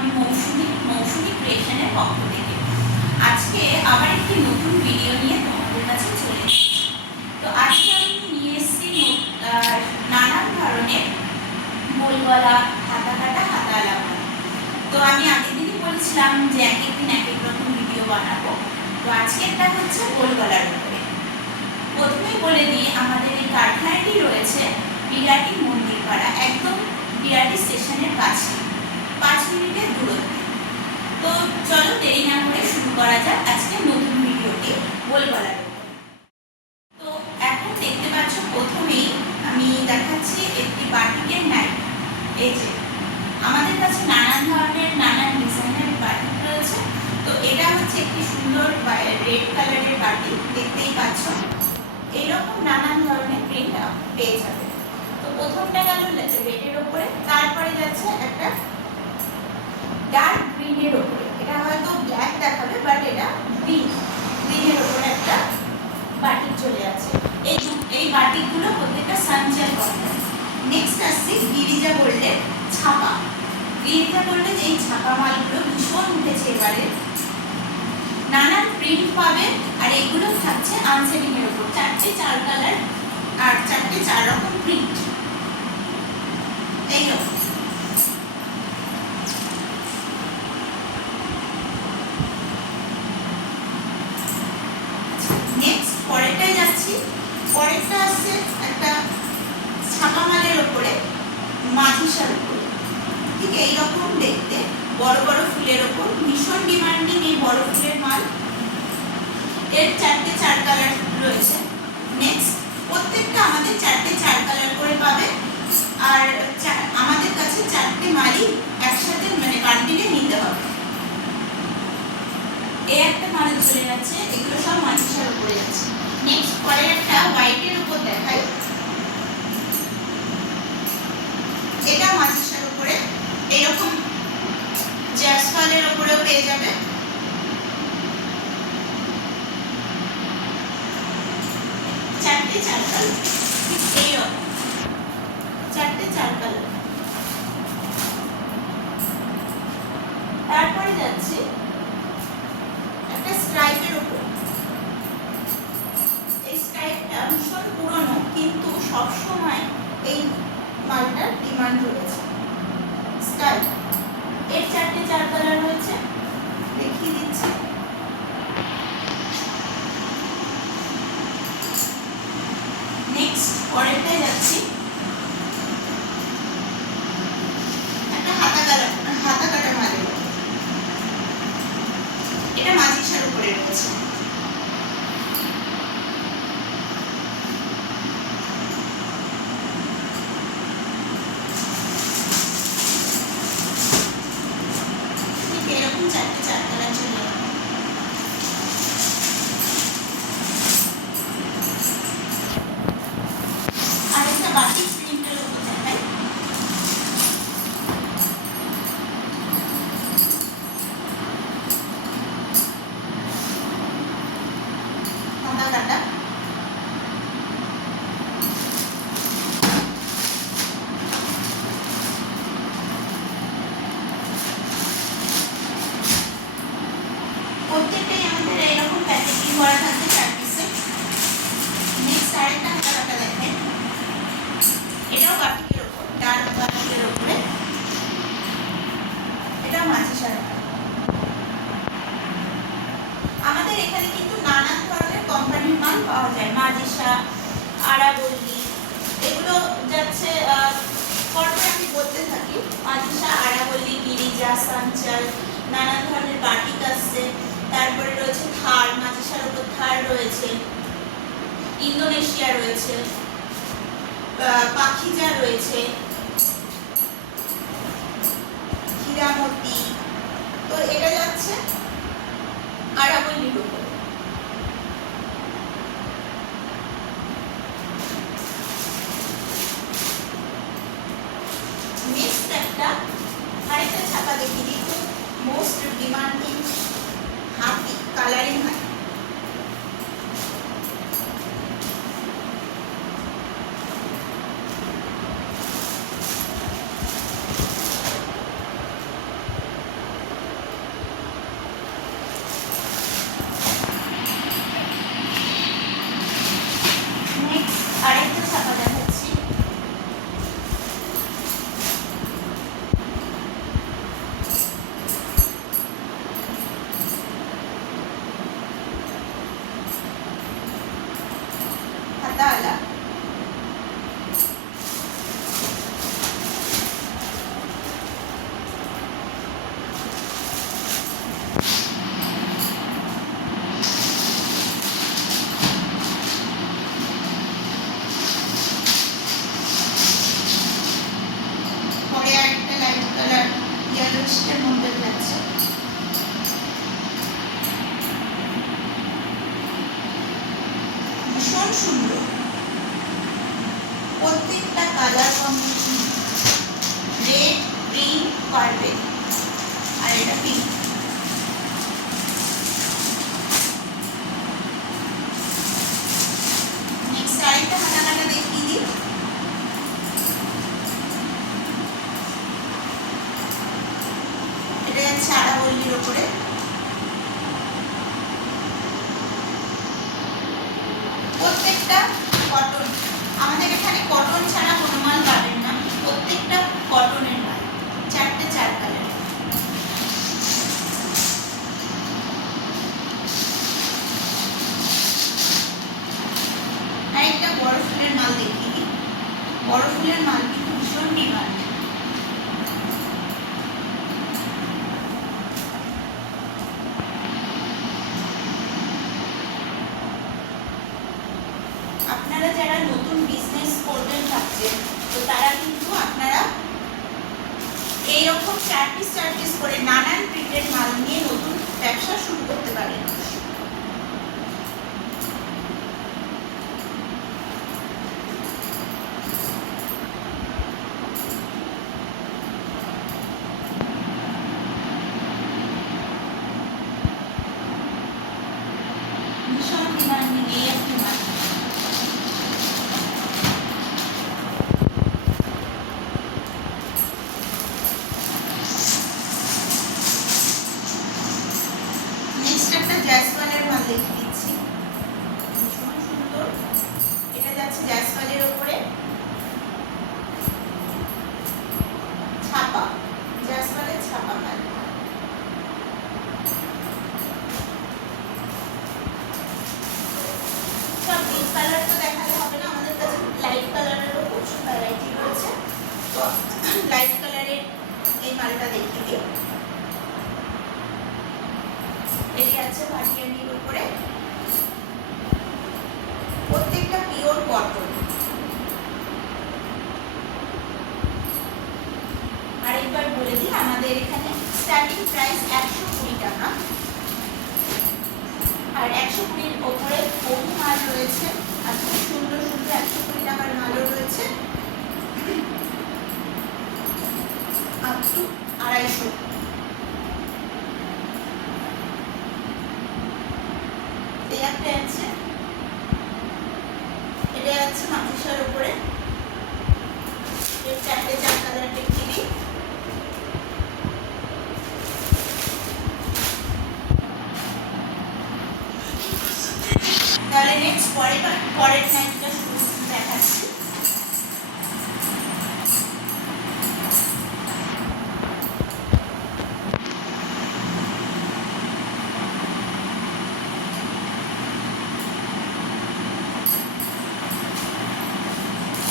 আমি মৌসুমী ক্রিয়েশনের পক্ষ থেকে আজকে আবার একটি নতুন ভিডিও নিয়ে তোমাদের কাছে চলে এসেছি। তো আজকে আমি নিয়ে এসেছি নানান ধরনের গোল গলা, হাতা কাটা, হাতা লাগানো। তো আমি আগের দিনই বলেছিলাম যে এক একদিন এক এক রকম ভিডিও বানাবো। তো আজকেরটা হচ্ছে গোল গলার উপরে। প্রথমেই বলে দিই, আমাদের এই কারখানাটি রয়েছে বিরাটি মন্দির পাড়া, একদম বিরাটি স্টেশনের কাছে, 5 মিনিটের দূরত্বে। তো চলো দেরি না করে শুরু করা যাক আজকে নতুন ভিডিওটি গোল গলার উপরে। তো এখন দেখতে পাচ্ছ, প্রথমেই আমি দেখাচ্ছি একটি বাটিকের নাইট। এই যে আমাদের কাছে নানান ধরনের নানান ডিজাইনের বাটিক রয়েছে। তো এটা হচ্ছে একটি সুন্দর রেড কালারের বাটিক, দেখতেই পাচ্ছ। এইরকম নানান ধরনের প্রিন্ট পেয়ে যাবে। তো প্রথমটা গেল রেডের ওপরে, তারপরে যাচ্ছে একটা ডার্ক গ্রিনের ওপরে। এটা হয়তো ব্ল্যাক দেখাবে, বাট এটা গ্রিনের ওপরে একটা বাটিক চলে যাচ্ছে। এই বাটিকগুলো প্রত্যেকটা সানচার কটন। নেক্সট আসছি গিরিজা গোল্ডের ছাপা। গিরিজা গোল্ডের এই ছাপা মালগুলো ভীষণ উঠেছে এবারে, নানান প্রিন্ট পাবে। আর এগুলো থাকছে আনসেটিং এর উপর, 4 কালার আর 4 রকম প্রিন্ট। এইরকম নেক্সট পরেরটায় যাচ্ছি। পরেরটা আছে একটা ছাপা মালের উপরে, মাঝিসার উপরে, ঠিক এইরকম দেখতে, বড় বড় ফুলের ওপর। ভীষণ ডিমান্ডিং এই বড় ফুলের মাল। এর 4 কালার রয়েছে। নেক্সট প্রত্যেকটা আমাদের 4 কালার করে পাবে। আর আমাদের কাছে 4টে মালই একসাথে মানে বান্ডিলে নিতে হবে। এই একটা মাল চলে যাচ্ছে, এগুলো সব মাঝিসার উপরে যাচ্ছে। নেক্সট পরের একটা হোয়াইটের উপর দেখাই। এটা মাঝিসার উপরে, এরকম জ্যাসফলের উপরেও পেয়ে যাবে। চারটে 4 কালার, এইরকম 4 কালার। তারপরে যাচ্ছে একটা স্ট্রাইপের উপর। এই স্ট্রাইপটা ভীষণ পুরনো, কিন্তু সবসময় এই মালটার ডিমান্ড রয়েছে। স্টাইল এর 4 কালার রয়েছে, দেখিয়ে দিচ্ছি। নেক্সট পরেরটায় যাচ্ছি, একটা হাতা কাটা মালের। এটা মাঝিসার উপরে রয়েছে। এরকম 4 কালার চলে যাবে। আরেকটা বাটিক প্রিন্টের উপর দেখাই। হাতা কাটা, প্রত্যেকটাই আমাদের এরকম প্যাকেজিং করা থাকে 4 পিসে। নেক্সট আরেকটা হাতা কাটা দেখাই। এটাও বাটিকের উপর, ডার্ক বাটিকের উপরে। এটাও মাঝিসার। আমাদের এখানে কিন্তু নানান ধরনের কোম্পানির মাল পাওয়া যায়। মাঝিসা, আরাবল্লী, এগুলো যাচ্ছে পরপর আমি বলতে থাকি। মাঝিসা, আরাবল্লী, গিরিজা, সানচার, নানান ধরনের বাটিক আসছে। তারপরে রয়েছে থার, মাঝিসার উপর থার রয়েছে, ইন্দোনেশিয়া রয়েছে, পাখিজা রয়েছে, হীরামতি। তো এটা যাচ্ছে আরাবল্লীর উপর। নেক্সট আরেকটা ছাপা দেখিয়ে দিই, মোস্ট ডিমান্ডিং হাতি কালারিং হাতি। 45-এর মধ্যে যাচ্ছে। ভীষণ সুন্দর, প্রত্যেকটা colour combination, red, green, purple, আর এটা পিঙ্ক। নেক্সট আরেকটা হাতাকাটা দেখিয়ে দিই। এটা যাচ্ছে আড়াবল্লির ওপরে। প্রত্যেকটা কটন, আমাদের এখানে কটন ছাড়া কোনো মাল পাবেন না, প্রত্যেকটা কটনের মাল, 4 কালার। আরেকটা বড় ফুলের মাল দেখিয়ে দিই। বড় ফুলের মাল কিন্তু ভীষণ ডিমান্ড। আপনারা যারা নতুন বিজনেস করবেন ভাবছেন, তো তারা কিন্তু আপনারা এইরকম 4 পিস করে নানান প্রিন্টের মাল নিয়ে নতুন ব্যবসা শুরু করতে পারেন। ভীষণ ডিমান্ডিং এই একটি মাল। নেক্সট একটা জ্যাসপালের মাল দেখিয়ে দিচ্ছি, ভীষণ সুন্দর। এটা যাচ্ছে জ্যাসপালের ওপরে ছাপা, জ্যাসপালের ছাপা মাল। সব ডিপ কালার তো দেখাতে হবে না, আমাদের কাছে লাইট কালারেরও প্রচুর ভ্যারাইটি রয়েছে। তো লাইট কালারের এই মালটা দেখিয়ে দিই। এটি আছে ভাটিয়ানির উপরে, প্রত্যেকটা পিওর কটন। আরেকবার বলে দিই, আমাদের এখানে স্টার্টিং প্রাইস 120 টাকা, আর 120-এর ওপরে বহু মাল রয়েছে, আর খুব সুন্দর সুন্দর 120 টাকার মালও রয়েছে, আপ টু 250। এই একটা আছে, এটা আছে মাটিসার উপরে, এর 4 কালার দেখিয়ে দিই। তাহলে নেক্সট পরের নাইটটা দেখাচ্ছি।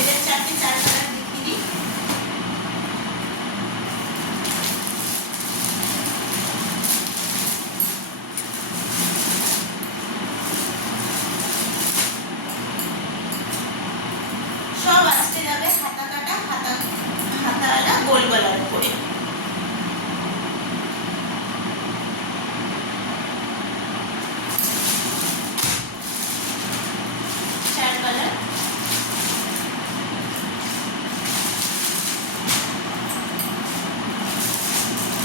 এটা 4 কালার দেখিয়ে দিই। সব আসতে যাবে হাতা কাটা, হাতাওয়ালা গোল গলার উপরে। কালার,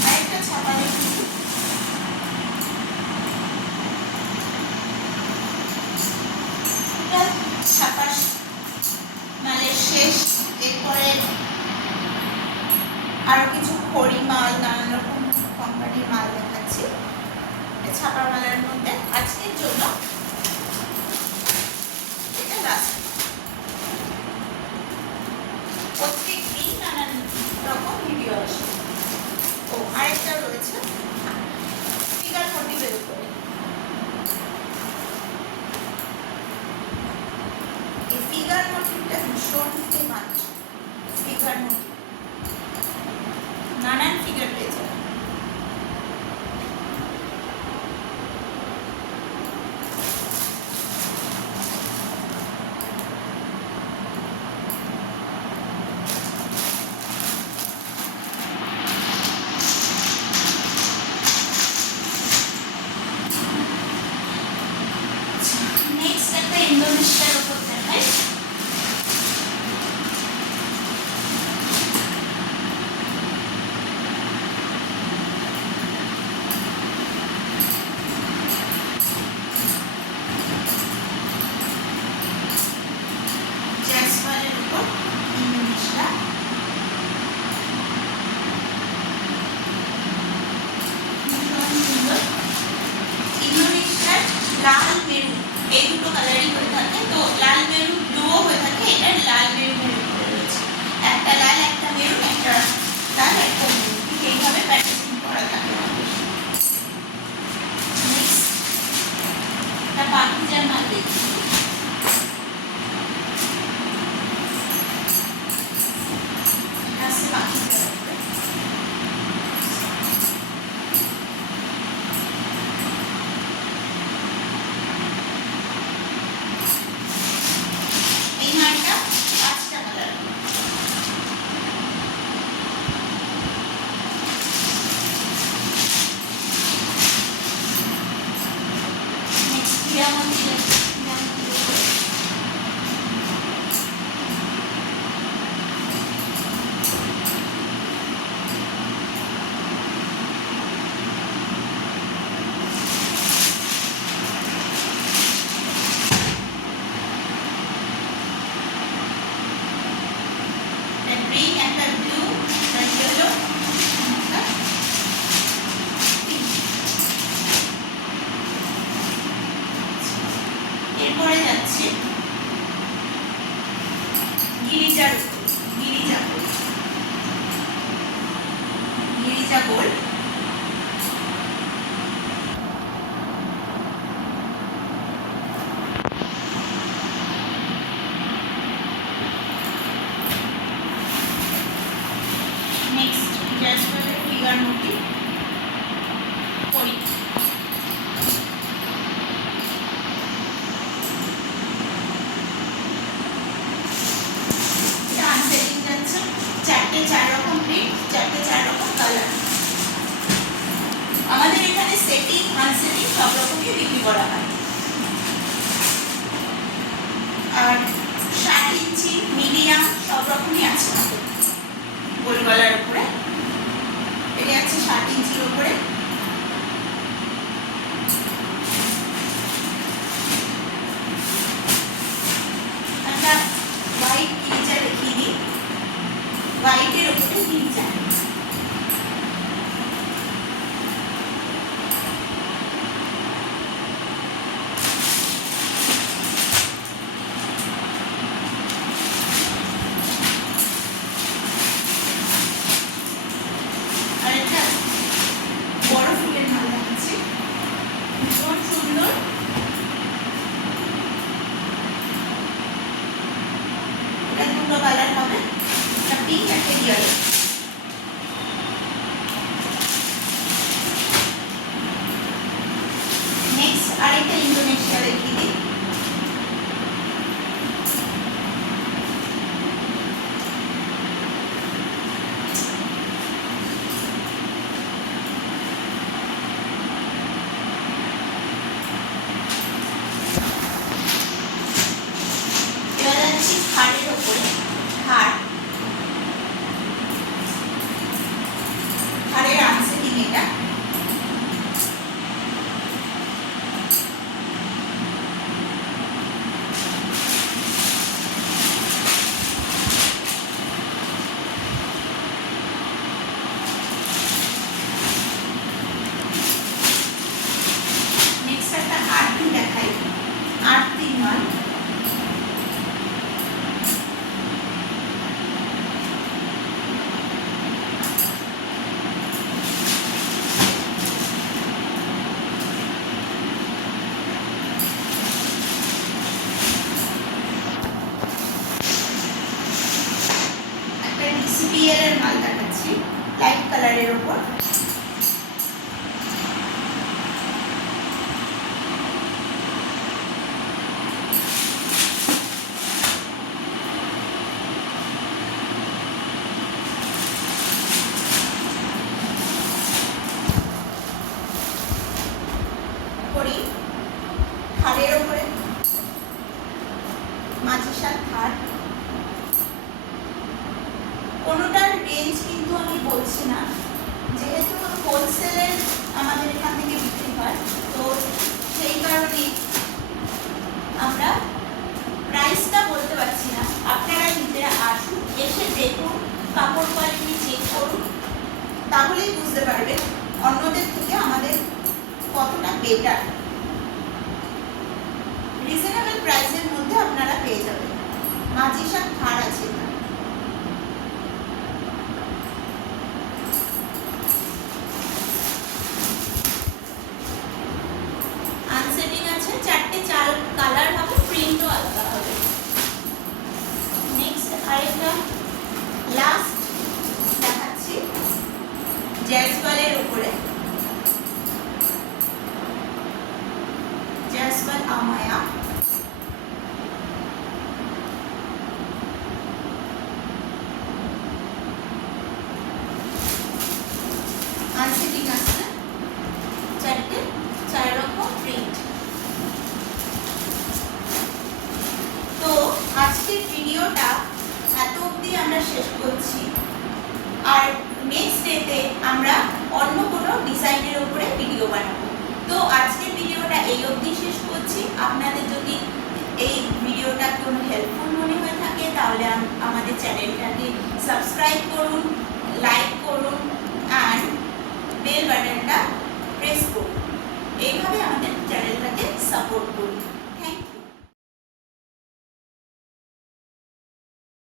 আরেকটা ছাপা দেখি। ছাপা মালের শেষ, এরপরে আরো কিছু খড়ি মাল, নানান রকম কোম্পানির মাল দেখাচ্ছি ছাপা মালের মধ্যে। আজকের জন্য এটা লাস্ট। প্রত্যেক দিন নানান রকম ভিডিও আসে। ও আরেকটা রয়েছে ফিগার মোটিভের উপরে, এই ফিগার মোটিভটা ভীষণ ডিমান্ড। ফিগার মোটিভ, নানান ফিগার পেয়ে যাবে। এটা গোল। নেক্সট জ্যাসপারের ফিগার মোটিভ করি। এটা আনসেটিং যাচ্ছে, চারটে চার রকম প্রিন্ট, চারটে চার রকম কালার। আমাদের এখানে সেটিং আনসেটিং সব রকমই বিক্রি করা হয়। আর 60 ইঞ্চি মিডিয়াম সব রকমই আছে আমাদের গোল গলার উপরে। এটা আছে 60 ইঞ্চির উপরে। একটা হোয়াইট গিরিজা দেখিয়ে দিই, হোয়াইটের উপরে গিরিজা। বড় ফুলের মালা দেখাচ্ছি, ভীষণ সুন্দর। এটা দুটো কালার হবে, একটা পিঙ্ক একটা ইয়েলো। নেক্সট আরেকটা ইন্দোনেশিয়া দেখিয়ে দিই। হাড়ের ওপরে, হাড়ের আনসেটিং এটা। নেক্সট একটা আর্থিং দেখাই, আর্থিং মাল। ডিসিপিএল এর মাল দেখাচ্ছি, লাইট কালারের উপর। করি হাড়ের উপরে, মাঝের সাথে হাড়। কোনোটার রেঞ্জ কিন্তু আমি বলছি না, যেহেতু হোলসেলের আমাদের এখান থেকে বিক্রি হয়, তো সেই কারণে আমরা প্রাইসটা বলতে পারছি না। আপনারা নিজেরা আসুন, এসে দেখুন, কাপড় কোয়ালিটি চেক করুন, তাহলেই বুঝতে পারবেন অন্যদের থেকে আমাদের কতটা বেটার। রিজনেবল প্রাইসের মধ্যে আপনারা পেয়ে যাবেন। মাঝের সাথে হাড় আছে, চারটে চার কালার হবে, প্রিন্টও আলাদা হবে। নেক্সট আরেকটা লাস্ট দেখাচ্ছি জ্যাসপারের উপরে, জ্যাসপার আমায়া। আনসেটিং আছে, চারটে চার রকম প্রিন্ট। তো আজকের ভিডিওটা এত অবধি আমরা শেষ করছি, আর নেক্সট ডেতে আমরা অন্য কোনো ডিজাইনের উপরে ভিডিও বানাবো। তো আজকের ভিডিওটা এই অবধি শেষ করছি। আপনাদের যদি এই ভিডিওটা কোনো হেল্পফুল মনে হয়ে থাকে তাহলে আমাদের চ্যানেলটাকে সাবস্ক্রাইব